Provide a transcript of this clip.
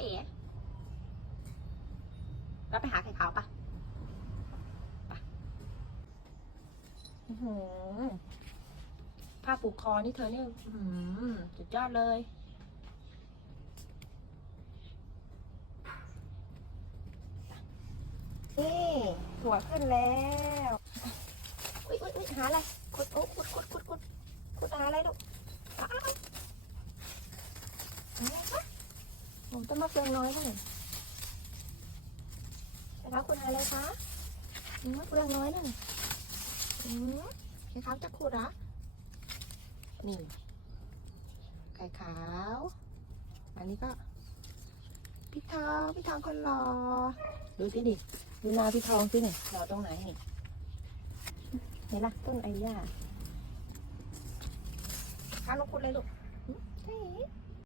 เอ๋เราไปหาไข่ขาวปะปะผ้าปูคอนี่เธอเนี่ยสุดยอดเลยนี่ถั่วขึ้นแล้วอุ้ยอุ้ยอุ้ยหาอะไรขุดโอ้ขุดขุดขุดขุดขุดหาอะไรลูก โอ้ต้นมะเฟืองน้อยเลยนะคะคุณอะไรคะมะเฟืองน้อยเลยอืมไข่ขาวจะขุดเหรอ นี่ ไข่ขาว อันนี้ก็ พี่ทอง พี่ทองคนรอ ดูสิดิ ดูนาพี่ทองสิเนี่ยรอตรงไหนนี่เห็นละต้นไอ้ย่าข้าลงคุณเลยลูกเฮ้